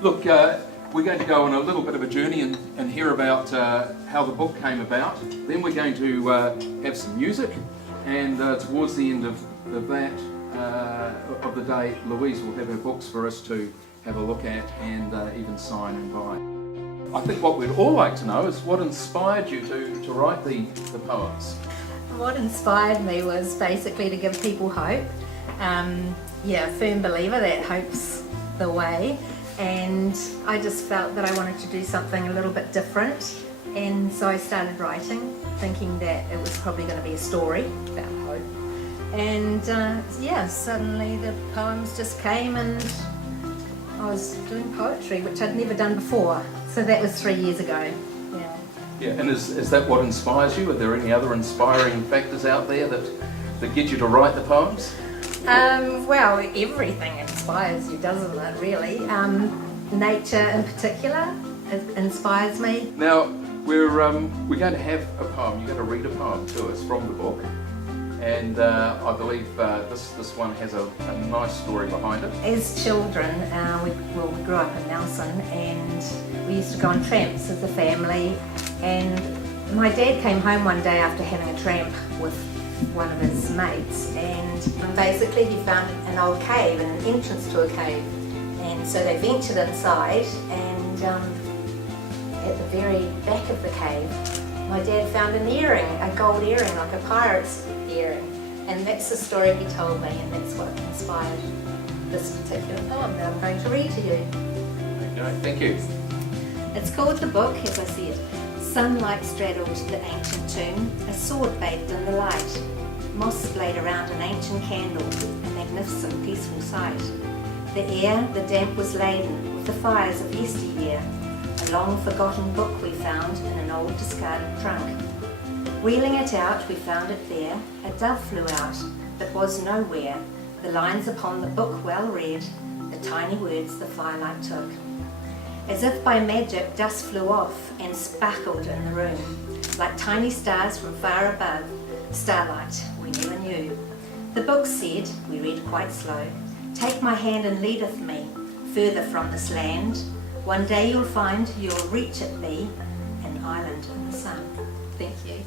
Look, we're going to go on a little bit of a journey and hear about how the book came about. Then we're going to have some music, and towards the end of that of the day, Louise will have her books for us to have a look at and even sign and buy. I think what we'd all like to know is what inspired you to write the poems. What inspired me was basically to give people hope. A firm believer that hope's the way, and I just felt that I wanted to do something a little bit different, and so I started writing, thinking that it was probably going to be a story about hope. And suddenly the poems just came, and I was doing poetry, which I'd never done before. So that was 3 years ago. Yeah, and is that what inspires you? Are there any other inspiring factors out there that get you to write the poems? Well, everything inspires you, doesn't it, really? Nature in particular inspires me. Now, we're going to have a poem. You're going to read a poem to us from the book. And I believe this one has a nice story behind it. As children, we grew up in Nelson, and we used to go on tramps as a family. And my dad came home one day after having a tramp with one of his mates, and basically he found an old cave, an entrance to a cave. And so they ventured inside, and at the very back of the cave, my dad found an earring, a gold earring, like a pirate's earring. And that's the story he told me, and that's what inspired this particular poem that I'm going to read to you. Okay, thank you. It's called The Book, as I said. Sunlight straddled the ancient tomb, a sword bathed in the light. Moss splayed around an ancient candle, a magnificent, peaceful sight. The air, the damp was laden with the fires of yesteryear. A long forgotten book we found in an old discarded trunk. Wheeling it out, we found it there. A dove flew out, but was nowhere. The lines upon the book well read, the tiny words the firelight took. As if by magic, dust flew off and sparkled in the room, like tiny stars from far above. Starlight, we never knew. The book said, we read quite slow, take my hand and leadeth me further from this land. One day you'll find you'll reach it be an island in the sun. Thank you.